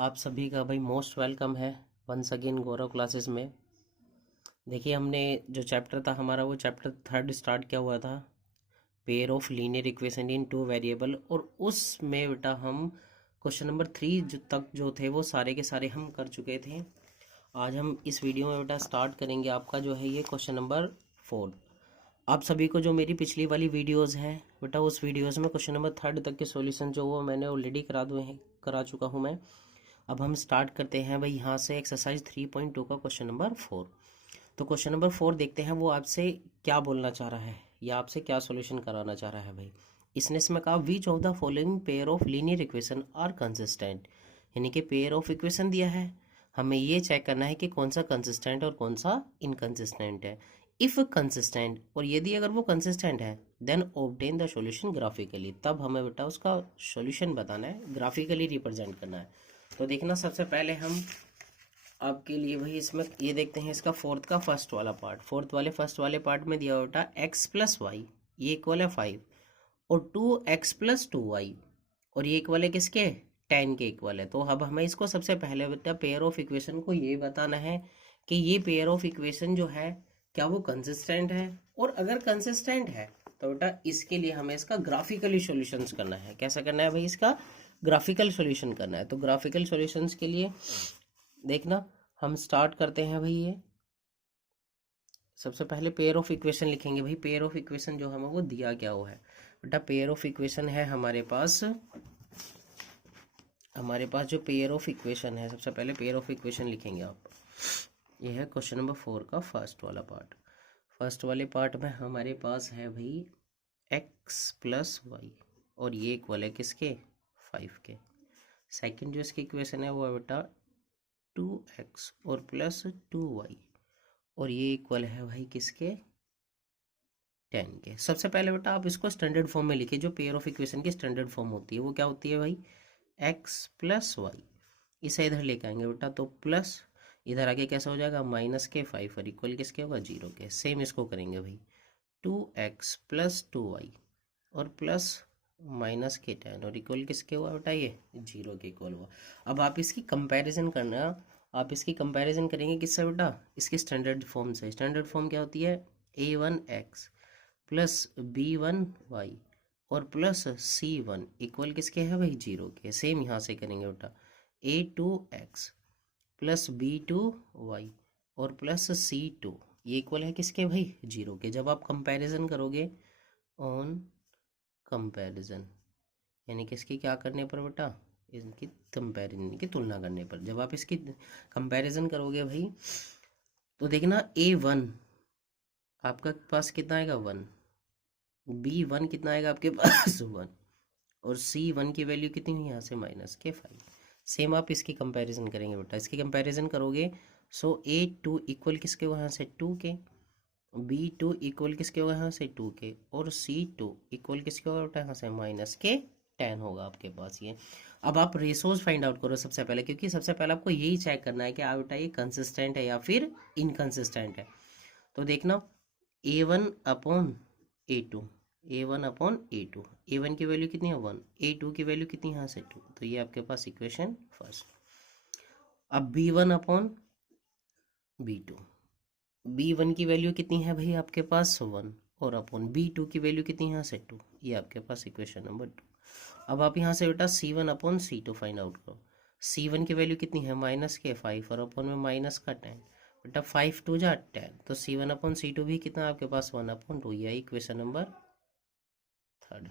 आप सभी का भाई मोस्ट वेलकम है वंस अगेन गौरव क्लासेस में। देखिए, हमने जो चैप्टर था हमारा वो चैप्टर 3 स्टार्ट किया हुआ था, pair of linear equation in two variable. और उसमें बेटा हम क्वेश्चन नंबर 3 तक जो थे वो सारे के सारे हम कर चुके थे। आज हम इस वीडियो में बेटा स्टार्ट करेंगे आपका जो है ये क्वेश्चन नंबर 4। आप सभी को जो मेरी पिछली वाली वीडियोज़ हैं बेटा, उस वीडियोज़ में क्वेश्चन नंबर 3 तक के सॉल्यूशन जो वो मैंने ऑलरेडी करा चुका हूँ मैं। अब हम स्टार्ट करते हैं भाई यहाँ से एक्सरसाइज 3.2 का क्वेश्चन नंबर 4। तो क्वेश्चन नंबर 4 देखते हैं वो आपसे क्या बोलना चाह रहा है या आपसे क्या सॉल्यूशन कराना चाह रहा है भाई। इसमें कहा which of the following pair of linear equation are consistent, यानी कि पेयर ऑफ इक्वेशन दिया है, हमें ये चेक करना है कि कौन सा कंसिस्टेंट और कौन सा इनकंसिस्टेंट है। इफ कंसिस्टेंट, और यदि अगर वो कंसिस्टेंट है, then obtain the solution graphically, तब हमें बेटा उसका सॉल्यूशन बताना है, ग्राफिकली रिप्रेजेंट करना है। तो देखना, सबसे पहले हम आपके लिए भाई इसमें ये देखते हैं इसका फोर्थ का फर्स्ट वाला पार्ट। फर्स्ट वाले पार्ट में दिया बेटा एक्स प्लस वाई, ये इक्वल है 5, और 2x+2y, और ये इक्वल है किसके, 10 के इक्वल है। तो अब हमें इसको सबसे पहले बेटा पेयर ऑफ इक्वेशन को ये बताना है कि ये पेयर ऑफ इक्वेशन जो है क्या वो कंसिस्टेंट है, और अगर कंसिस्टेंट है तो बेटा इसके लिए हमें इसका ग्राफिकली सॉल्यूशंस करना है। कैसा करना है भाई, इसका ग्राफिकल सॉल्यूशन करना है। तो ग्राफिकल सॉल्यूशंस के लिए देखना, हम स्टार्ट करते हैं भाई। ये सबसे पहले पेयर ऑफ इक्वेशन लिखेंगे भाई। पेयर ऑफ इक्वेशन जो हमें वो दिया क्या हुआ है बेटा, पेयर ऑफ इक्वेशन है हमारे पास जो पेयर ऑफ इक्वेशन है, सबसे पहले पेयर ऑफ इक्वेशन लिखेंगे आप। ये है क्वेश्चन नंबर 4 का फर्स्ट वाला पार्ट। फर्स्ट वाले पार्ट में हमारे पास है भाई x+y, और ये इक्वल है किसके, 5 के। सेकंड जो इसकी इक्वेशन है वो है बेटा 2x और प्लस 2y, और ये इक्वल है भाई किसके, 10 के। सबसे पहले बेटा आप इसको स्टैंडर्ड फॉर्म में लिखिए। जो पेयर ऑफ इक्वेशन की स्टैंडर्ड फॉर्म होती है वो क्या होती है भाई, x+y। इसे इधर लेके आएंगे बेटा, तो प्लस इधर आगे कैसा हो जाएगा, -5, और इक्वल किसके होगा, 0 के। सेम इसको करेंगे भाई, 2x+2y और प्लस -10, और इक्वल किसके हुआ बेटा, ये 0 के इक्वल हुआ। अब आप इसकी कंपैरिजन करना, आप इसकी कंपैरिजन करेंगे किससे बेटा, इसकी स्टैंडर्ड फॉर्म से। स्टैंडर्ड फॉर्म क्या होती है, a1x प्लस b1y और प्लस c1 इक्वल किसके है भाई, 0 के। सेम यहाँ से करेंगे बेटा, a2x प्लस b2y और प्लस c2, ये इक्वल है किसके भाई, 0 के। जब आप कंपैरिजन करोगे ऑन कंपैरिजन, यानी कि इसकी क्या करने पर बेटा, इनकी कंपैरिजन की तुलना करने पर, जब आप इसकी कंपैरिजन करोगे भाई, तो देखना a1 आपका पास कितना आएगा, 1, b1 कितना आएगा आपके पास 1, और c1 की वैल्यू कितनी हुई यहाँ से, -5। सेम आप इसकी कंपैरिजन करेंगे बेटा। इसकी कंपैरिजन करोगे, सो a2 इक्वल किसके हुआ यहाँ से, 2 के, b2 इक्वल किसके होगा यहाँ से, 2 के, और c2 इक्वल किसके होगा बेटा, यहाँ से -10 होगा आपके पास ये। अब आप रेशोज फाइंड आउट करो सबसे पहले, क्योंकि सबसे पहले आपको यही चेक करना है कि आप बेटा ये कंसिस्टेंट है या फिर इनकंसिस्टेंट है। तो देखना, a1/a2, a1/a2, a1 की वैल्यू कितनी है, 1, a2 की वैल्यू कितनी यहाँ से 2, तो ये आपके पास इक्वेशन फर्स्ट। अब b1/b2, b1 की वैल्यू कितनी है भाई आपके पास 1, और अपॉन b2 की वैल्यू कितनी यहाँ से 2, ये आपके पास इक्वेशन नंबर 2। अब आप यहाँ से बेटा c1/c2 फाइंड आउट करो। c1 की वैल्यू कितनी है, -5, और अपॉन में -10, बेटा 5 2 जा 10, तो c1/c2 भी कितना आपके पास 1/2, ये इक्वेशन नंबर 3।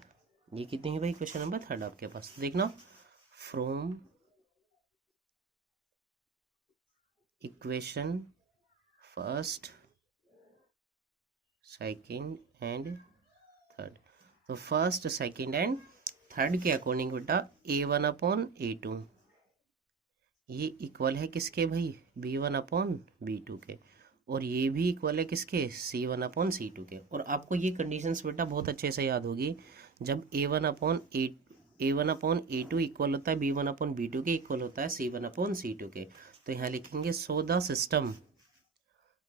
ये कितनी है भाई, इक्वेशन नंबर 3 आपके पास। देखना, from equation first, second and third, तो फर्स्ट सेकंड एंड थर्ड के अकॉर्डिंग बेटा a1/a2 ये इक्वल है किसके भाई, b1/b2 के, और ये भी इक्वल है किसके, c1/c2 के। और आपको ये कंडीशंस बेटा बहुत अच्छे से याद होगी, जब a1/a2 इक्वल होता है b1/b2 के, इक्वल होता है c1/c2 के। तो यहाँ लिखेंगे सो द सिस्टम,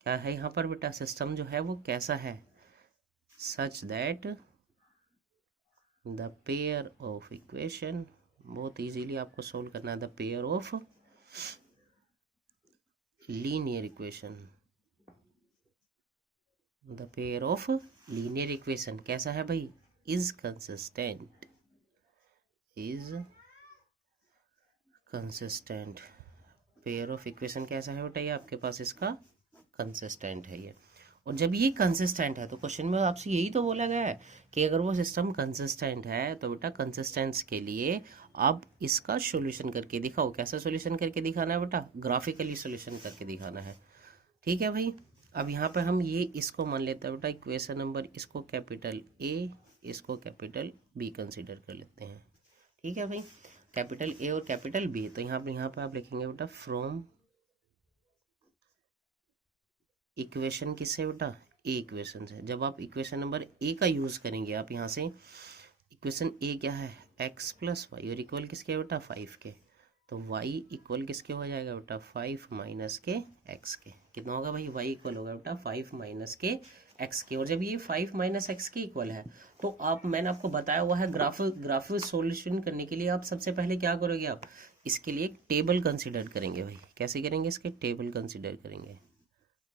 क्या है यहाँ पर बेटा, सिस्टम जो है वो कैसा है, such that the pair of equation बहुत इजीली आपको सोल्व करना है। The pair of linear equation, the pair of linear equation कैसा है भाई, is consistent, is consistent. Pair of equation कैसा है बेटा, ये आपके पास इसका कंसिस्टेंट है ये। और जब ये कंसिस्टेंट है तो क्वेश्चन में आपसे यही तो बोला गया है कि अगर वो सिस्टम कंसिस्टेंट है तो बेटा कंसिस्टेंस के लिए आप इसका सॉल्यूशन करके दिखाओ। कैसा सॉल्यूशन करके दिखाना है बेटा, ग्राफिकली सॉल्यूशन करके दिखाना है। ठीक है भाई। अब यहाँ पे हम ये इसको मान लेते हैं बेटा इक्वेशन नंबर, इसको कैपिटल ए, इसको कैपिटल बी कंसिडर कर लेते हैं। ठीक है भाई, कैपिटल ए और कैपिटल बी। तो यहाँ पे आप लिखेंगे बेटा फ्रॉम इक्वेशन किससे बेटा, ए इक्वेशन से। जब आप इक्वेशन नंबर ए का यूज करेंगे, आप यहाँ से इक्वेशन ए क्या है, एक्स प्लस वाई, और इक्वल किसके बेटा 5 के, तो y इक्वल किसके हो जाएगा बेटा 5 माइनस के x के। कितना होगा भाई, y इक्वल होगा बेटा 5 माइनस के x के। और जब ये 5 माइनस एक्स के इक्वल है तो आप, मैंने आपको बताया हुआ है ग्राफ सॉल्यूशन करने के लिए आप सबसे पहले क्या करोगे, आप इसके लिए एक टेबल कंसिडर करेंगे भाई। कैसे करेंगे, इसके टेबल कंसिडर करेंगे।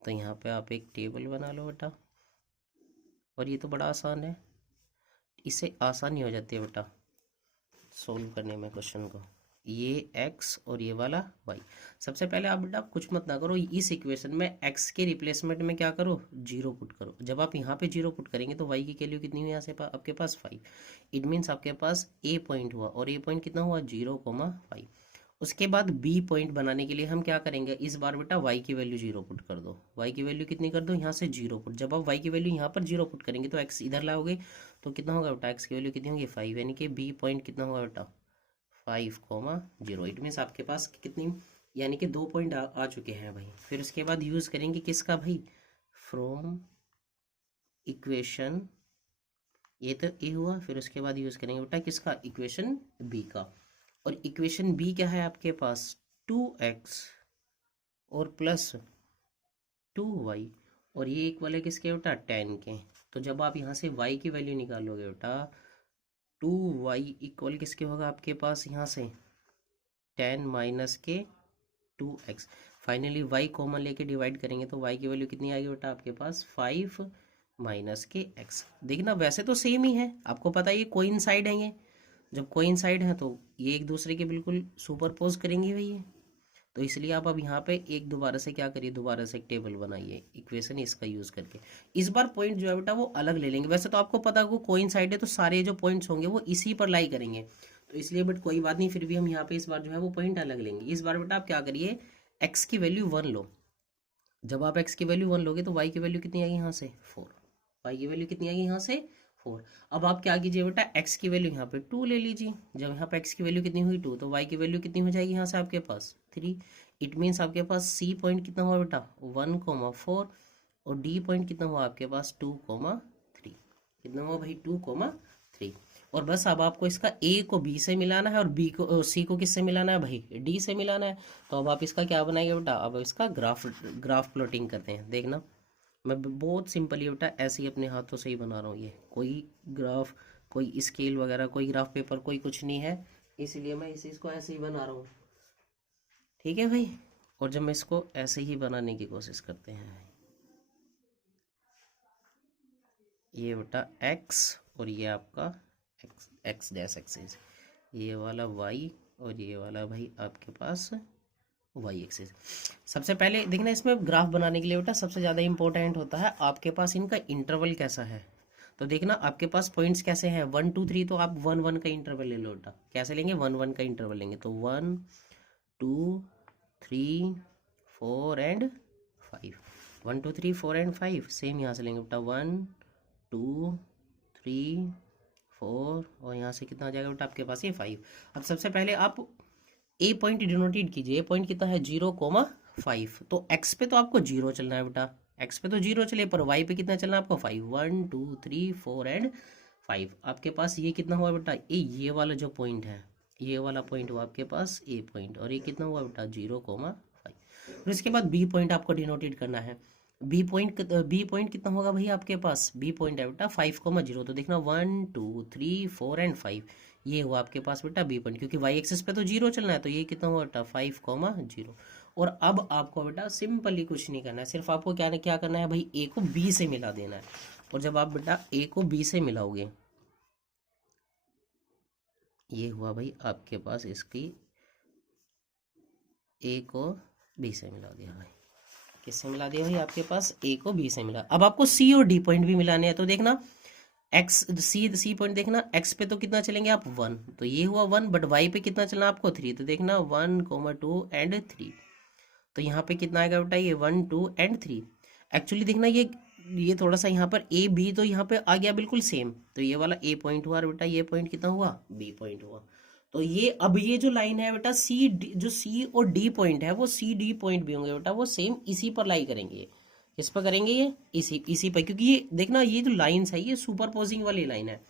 तो यहाँ पे आप एक टेबल बना लो बेटा, और ये तो बड़ा आसान है, इससे आसानी हो जाती है बेटा सोल्व करने में क्वेश्चन को। ये x और ये वाला y। सबसे पहले आप बेटा कुछ मत ना करो, इस इक्वेशन में x के रिप्लेसमेंट में क्या करो, 0 पुट करो। जब आप यहाँ पे 0 पुट करेंगे तो y की वैल्यू कितनी हुई यहाँ से आपके पास 5। इट मीन्स आपके पास a पॉइंट हुआ, और a पॉइंट कितना हुआ 0,5। उसके बाद b पॉइंट बनाने के लिए हम क्या करेंगे, इस बार बेटा y की वैल्यू 0 पुट कर दो। y की वैल्यू कितनी कर दो, यहाँ से 0 पुट। जब आप y की वैल्यू यहाँ पर 0 पुट करेंगे तो x इधर लाओगे तो कितना होगा बेटा, x की वैल्यू कितनी होगी 5, यानी कि b पॉइंट कितना होगा बेटा 5,0। इट मीन्स आपके पास कितनी, यानी कि 2 पॉइंट आ चुके हैं भाई। फिर उसके बाद यूज करेंगे किसका भाई, फ्रॉम इक्वेशन, ये तो ए हुआ। फिर उसके बाद यूज करेंगे बेटा किसका, इक्वेशन बी का। और इक्वेशन बी क्या है आपके पास, 2x और प्लस 2y, और ये इक्वल है किसके बेटा 10 के। तो जब आप यहाँ से y की वैल्यू निकालोगे बेटा, 2y इक्वल किसके होगा आपके पास, यहाँ से 10 माइनस के 2x। फाइनली y कॉमन लेके डिवाइड करेंगे तो y की वैल्यू कितनी आएगी बेटा आपके पास 5 माइनस के x। देखना वैसे तो सेम ही है, आपको पता है ये कोइंसाइड है। ये जब कोइंसाइड है तो ये एक दूसरे के बिल्कुल सुपरपोज करेंगे भैया। तो इसलिए आप अब यहाँ पे एक दोबारा से क्या करिए, दोबारा से एक टेबल बनाइए इक्वेशन इसका यूज करके। इस बार पॉइंट जो है बेटा वो अलग ले लेंगे। वैसे तो आपको पता है वो कोइंसाइड है तो सारे जो पॉइंट्स होंगे वो इसी पर लाई करेंगे, तो इसलिए बट कोई बात नहीं, फिर भी हम यहाँ पे इस बार जो है वो पॉइंट अलग लेंगे। इस बार बेटा आप क्या करिए, एक्स की वैल्यू 1 लो। जब आप एक्स की वैल्यू 1 लोगे तो वाई की वैल्यू कितनी आएगी यहाँ से 4, वाई की वैल्यू कितनी आएगी यहाँ से 4। अब आप क्या कीजिए बेटा, x की वैल्यू यहाँ पे 2 ले लीजिए। जब यहाँ पे x की वैल्यू कितनी हुई 2, तो y की वैल्यू कितनी हो जाएगी यहाँ से आपके पास 3। इट मीन्स आपके पास c पॉइंट कितना हुआ बेटा 1,4, और d पॉइंट कितना हुआ आपके पास 2,3। कितना हुआ भाई 2,3। और बस अब आपको इसका a को b से मिलाना है और b को c को किससे मिलाना है भाई, d से मिलाना है। तो अब आप इसका क्या बनाएंगे बेटा, अब इसका ग्राफ प्लॉटिंग करते हैं। देखना मैं बहुत सिंपली बेटा ऐसे ही अपने हाथों से ही बना रहा हूँ। ये कोई ग्राफ, कोई स्केल वगैरह, कोई ग्राफ पेपर, कोई कुछ नहीं है, इसलिए मैं इस चीज़ को ऐसे ही बना रहा हूँ। ठीक है भाई। और जब मैं इसको ऐसे ही बनाने की कोशिश करते हैं, ये बेटा x और ये आपका x डैश एक्सिस, ये वाला y और ये वाला भाई आपके पास वाई एक्सिस। सबसे पहले देखना इसमें ग्राफ बनाने के लिए बेटा सबसे ज़्यादा इंपॉर्टेंट होता है आपके पास इनका इंटरवल कैसा है। तो देखना आपके पास पॉइंट्स कैसे हैं 1 2 3, तो आप 1 1 का इंटरवल ले लो बेटा। कैसे लेंगे 1 1 का इंटरवल लेंगे, तो 1 2 3 4 एंड 5, 1 2 3 4 एंड 5। सेम यहाँ से लेंगे बेटा 1 2 3 4, और यहाँ से कितना आ जाएगा बेटा आपके पास ये 5। अब सबसे पहले आप ए पॉइंट डिनोटेड कीजिए। ए पॉइंट कितना है 0,5। तो एक्स पे तो आपको 0 चलना है बेटा, एक्स पे तो 0 चले, पर वाई पे कितना चलना है आपको 5। 1 2 3 4 एंड 5। आपके पास ये कितना हुआ बेटा, ये वाला जो पॉइंट है, ये वाला पॉइंट हुआ आपके पास ए पॉइंट, और ये कितना हुआ बेटा 0,5। फिर इसके बाद बी पॉइंट आपको डिनोटेड करना है। बी पॉइंट कितना होगा भाई आपके पास, बी पॉइंट है बेटा 5,0, तो देखना 1 2 3 4 एंड 5, ये हुआ आपके पास बेटा बी पॉइंट, क्योंकि वाई एक्सिस पे तो जीरो चलना है, तो ये कितना हुआ बेटा 5,0। और अब आपको बेटा सिंपली कुछ नहीं करना है, सिर्फ आपको क्या करना है भाई, ए को बी से मिला देना है। और जब आप बेटा ए को बी से मिलाओगे, ये हुआ भाई आपके पास इसकी, ए को बी से मिला दिया भाई, किससे मिला दिया भाई आपके पास, ए को बी से मिला। अब आपको सी और डी पॉइंट भी मिलाने हैं, तो देखना एक्स सी पॉइंट देखना, एक्स पे तो कितना चलेंगे आप 1, तो ये हुआ 1, बट वाई पे कितना चलना आपको 3, तो देखना 1,2 एंड 3, तो यहाँ पे कितना आएगा बेटा ये 1 2 एंड 3। एक्चुअली देखना ये थोड़ा सा यहाँ पर ए बी, तो यहाँ पे आ गया बिल्कुल सेम, तो ये वाला ए पॉइंट हुआ और बेटा ये पॉइंट कितना हुआ, बी पॉइंट हुआ। तो ये अब ये जो लाइन है बेटा जो सी और डी पॉइंट है, वो सी डी पॉइंट भी होंगे बेटा, वो सेम इसी पर लाई करेंगे। किस पर करेंगे, ये इसी पर, क्योंकि ये देखना ये जो लाइन्स है ये सुपरपोजिंग वाली लाइन है,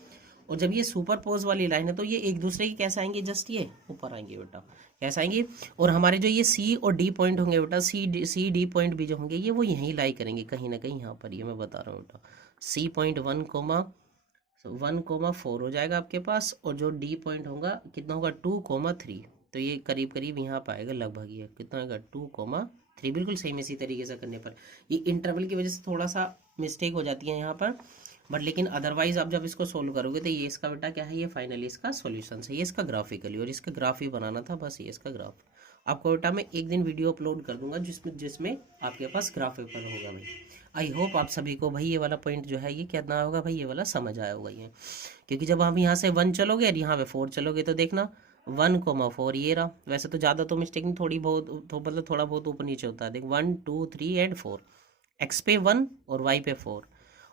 और जब ये सुपरपोज वाली लाइन है तो ये एक दूसरे की कैसे आएंगे, जस्ट ये ऊपर आएंगे बेटा, कैसे आएंगे। और हमारे जो ये सी और डी पॉइंट होंगे बेटा, सी डी पॉइंट भी जो होंगे ये वो यहीं लाई करेंगे कहीं ना कहीं, यहाँ पर ये मैं बता रहा हूँ बेटा, सी पॉइंट 1,4 हो जाएगा आपके पास, और जो डी पॉइंट होगा कितना होगा 2,3, तो ये करीब करीब यहाँ पर आएगा लगभग, ये कितना आएगा 2,3, बिल्कुल सेम इसी तरीके से करने पर। ये इंटरवल की वजह से थोड़ा सा मिस्टेक हो जाती है यहाँ पर, बट लेकिन अदरवाइज आप जब इसको सोल्व करोगे तो ये इसका बेटा क्या है, ये फाइनली इसका सॉल्यूशन है, ये इसका ग्राफिकली, और इसका ग्राफ ही बनाना था बस, ये इसका ग्राफ। आपको बेटा मैं एक दिन वीडियो अपलोड कर दूंगा जिसमें आपके पास ग्राफिकल होगा भाई। आई होप आप सभी को भाई ये वाला पॉइंट जो है ये कितना होगा भाई, ये वाला समझ आया होगा ये, क्योंकि जब हम यहाँ से 1 चलोगे और यहाँ पे 4 चलोगे तो देखना 1,4 ये रहा। वैसे तो ज़्यादा तो मिस्टेक नहीं, थोड़ी बहुत तो मतलब थोड़ा बहुत ऊपर नीचे होता है, देख 1 2 3 एंड 4, एक्स पे 1 और वाई पे 4,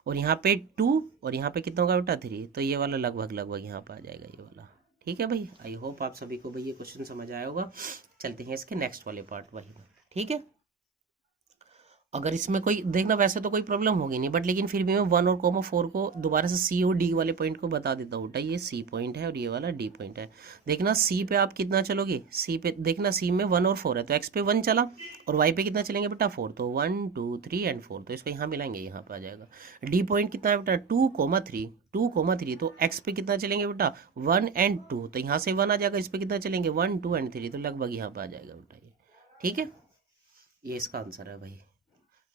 और यहाँ पे 2, और यहाँ पे कितना होगा बेटा 3, तो ये वाला लगभग लगभग यहाँ पे आ जाएगा ये वाला। ठीक है भाई, आई होप आप सभी को भाई ये क्वेश्चन समझ आया होगा। चलते हैं इसके नेक्स्ट वाले पार्ट वही में, ठीक है। अगर इसमें कोई देखना, वैसे तो कोई प्रॉब्लम होगी नहीं, बट लेकिन फिर भी मैं 1 और 4 को दोबारा से सी और डी वाले पॉइंट को बता देता हूँ बेटा, ये सी पॉइंट है और ये वाला डी पॉइंट है। देखना सी पे आप कितना चलोगे, सी पे देखना सी में 1 और 4 है, तो एक्स पे 1 चला, और वाई पे कितना चलेंगे बेटा 4, तो 1 2 3 एंड 4, तो इसको यहाँ मिलाएंगे, यहाँ पे आ जाएगा। डी पॉइंट कितना है बेटा 2,3, तो एक्स पे कितना चलेंगे बेटा 1 एंड 2, तो यहाँ से 1 आ जाएगा, इस पे कितना चलेंगे 1 2 एंड 3, तो लगभग यहाँ पे आ जाएगा बेटा ये। ठीक है, ये इसका आंसर है भाई।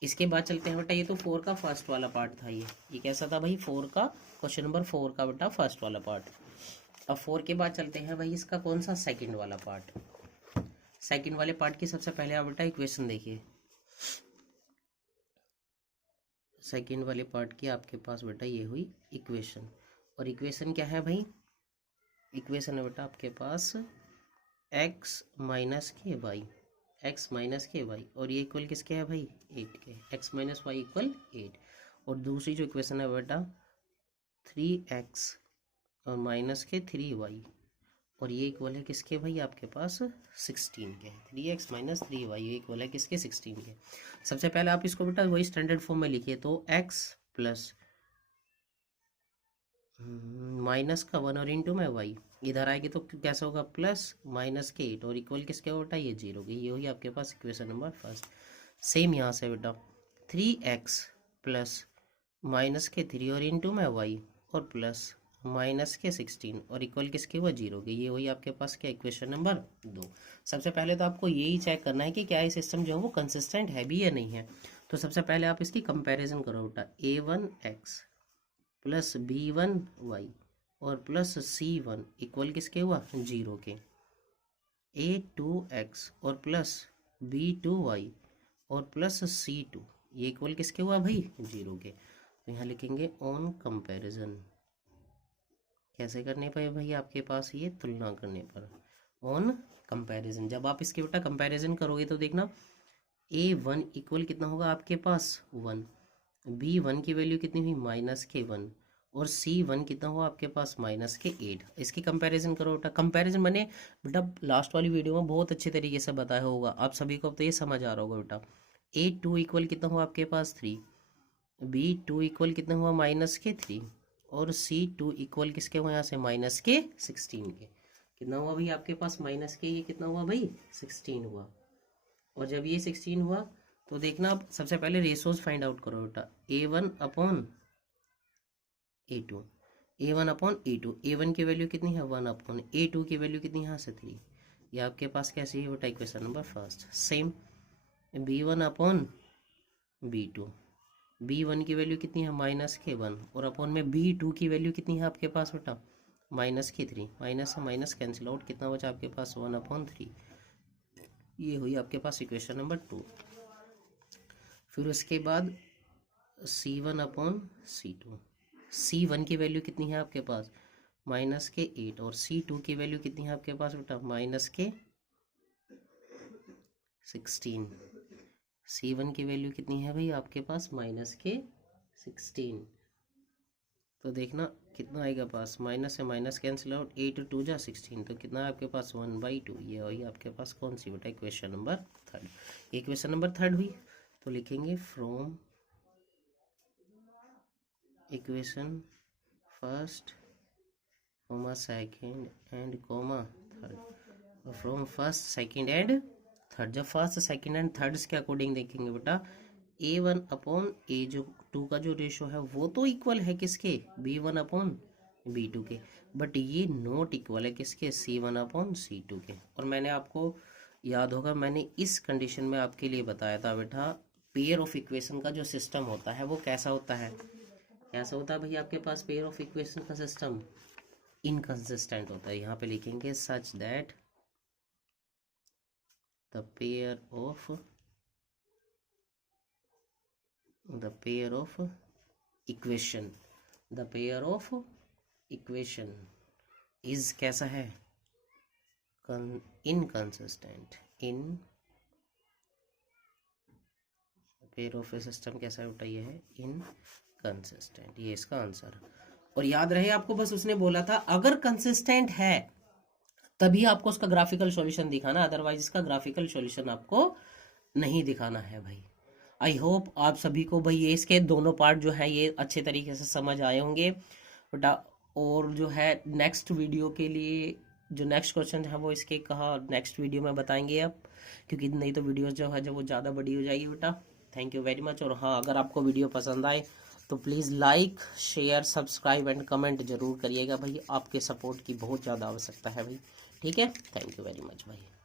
इसके बाद चलते हैं बेटा, ये तो 4 का फर्स्ट वाला पार्ट था, ये कैसा था भाई 4 का, क्वेश्चन नंबर 4 का बेटा फर्स्ट वाला पार्ट। अब 4 के बाद चलते हैं भाई इसका कौन सा, सेकंड वाला पार्ट। सेकंड वाले पार्ट की सबसे पहले आप बेटा इक्वेशन देखिए, सेकंड वाले पार्ट की आपके पास बेटा ये हुई इक्वेशन, और इक्वेशन क्या है भाई, इक्वेशन है बेटा आपके पास x माइनस के वाई, एक्स माइनस के वाई, और ये इक्वल किसके है भाई 8 के, एक्स माइनस वाई इक्वल 8। और दूसरी जो इक्वेशन है बेटा 3x और माइनस के 3y, और ये इक्वल है किसके भाई आपके पास 16 के, 3x माइनस 3y ये इक्वल है किसके 16 के। सबसे पहले आप इसको बेटा वही स्टैंडर्ड फॉर्म में लिखिए, तो x प्लस माइनस का 1 और इंटू में वाई, इधर आएगी तो कैसा होगा प्लस माइनस के 8, और इक्वल किसके बेटा ये 0 की, ये हुई आपके पास इक्वेशन नंबर फर्स्ट। सेम यहाँ से बेटा 3x प्लस माइनस के 3 और इंटू में वाई, और प्लस माइनस के 16, और इक्वल किसके हुआ 0 की, ये हुई आपके पास क्या इक्वेशन नंबर 2। सबसे पहले तो आपको यही चेक करना है कि क्या ये सिस्टम जो है वो कंसिस्टेंट है भी या नहीं है। तो सबसे पहले आप इसकी कंपेरिजन करो बेटा, a1x प्लस b1y और प्लस c1 इक्वल किसके हुआ 0 के, a2x और प्लस b2y और प्लस c2 ये इक्वल किसके हुआ भाई 0 के। तो यहाँ लिखेंगे ऑन कंपैरिजन, कैसे करने पर भाई आपके पास ये तुलना करने पर, ऑन कंपैरिजन। जब आप इसके बेटा कंपैरिजन करोगे तो देखना a1 इक्वल कितना होगा आपके पास 1, b1 की वैल्यू कितनी हुई माइनस के 1, और c1 कितना हुआ आपके पास माइनस के 8। इसकी कंपैरिजन करो बेटा, कंपैरिजन मैंने बेटा लास्ट वाली वीडियो में बहुत अच्छे तरीके से बताया होगा, आप सभी को अब तो ये समझ आ रहा होगा बेटा। a2 इक्वल कितना हुआ आपके पास 3, b2 इक्वल कितना हुआ माइनस के 3, और c2 इक्वल किसके हुआ यहाँ से माइनस के 16 के। कितना हुआ भाई आपके पास माइनस के, ये कितना हुआ भाई 16 हुआ, और जब ये 16 हुआ तो देखना आप सबसे पहले रेशोज फाइंड आउट करो बेटा, A1 upon A2, A1 upon A2, A1 की वैल्यू कितनी है 1 अपॉन A2 की वैल्यू कितनी है यहाँ से 3, ये आपके पास कैसी है बेटा equation number first. Same B1 upon B2, B1 की वैल्यू कितनी है -1 और अपॉन में B2 की वैल्यू कितनी है आपके पास बेटा -3, माइनस से माइनस कैंसिल आउट, कितना बचा आपके पास 1/3, ये हुई आपके पास इक्वेशन नंबर 2। फिर उसके बाद C1 अपॉन C2, C1 की वैल्यू कितनी है आपके पास -8 और C2 की वैल्यू कितनी है आपके पास बेटा -16, C1 की वैल्यू कितनी है भाई आपके पास -16। तो देखना कितना आएगा पास, माइनस से माइनस कैंसिल आउट, 8 2 जा 16, तो कितना है आपके पास 1/2, ये हुई आपके पास कौन सी बेटा equation number third. Equation number third हुई, तो लिखेंगे from equation first comma second and comma third, from first second and third. जब फर्स्ट सेकेंड एंड थर्ड के अकॉर्डिंग देखेंगे बेटा A1 अपॉन A2 का जो रेशो है वो तो इक्वल है किसके B1 अपॉन B2 के, बट ये नॉट इक्वल है किसके C1 अपॉन C2 के। और मैंने आपको याद होगा मैंने इस कंडीशन में आपके लिए बताया था बेटा पेयर ऑफ इक्वेशन का जो सिस्टम होता है वो कैसा होता है, कैसा होता है भाई आपके पास पेयर ऑफ इक्वेशन का सिस्टम इनकंसिस्टेंट होता है। यहाँ पे लिखेंगे such that the pair of equation is कैसा है इनकंसिस्टेंट, पेयर ऑफ सिस्टम कैसा है ये है इनकंसिस्टेंट, ये इसका आंसर। और याद रहे आपको बस उसने बोला था अगर कंसिस्टेंट है तभी आपको उसका ग्राफिकल सॉल्यूशन दिखाना, अदरवाइज इसका ग्राफिकल सॉल्यूशन आपको नहीं दिखाना है भाई। आई होप आप सभी को भाई ये इसके दोनों पार्ट जो है ये अच्छे तरीके से समझ आए होंगे बेटा। और जो है नेक्स्ट वीडियो के लिए जो नेक्स्ट क्वेश्चन है वो इसके कहा नेक्स्ट वीडियो में बताएंगे आप, क्योंकि नहीं तो वीडियो जो है वो ज़्यादा बड़ी हो जाएगी बेटा। Thank you very much. और हाँ, अगर आपको वीडियो पसंद आए तो please like share subscribe and comment जरूर करिएगा भाई, आपके सपोर्ट की बहुत ज़्यादा आवश्यकता है भाई। ठीक है, थैंक यू वेरी मच भाई।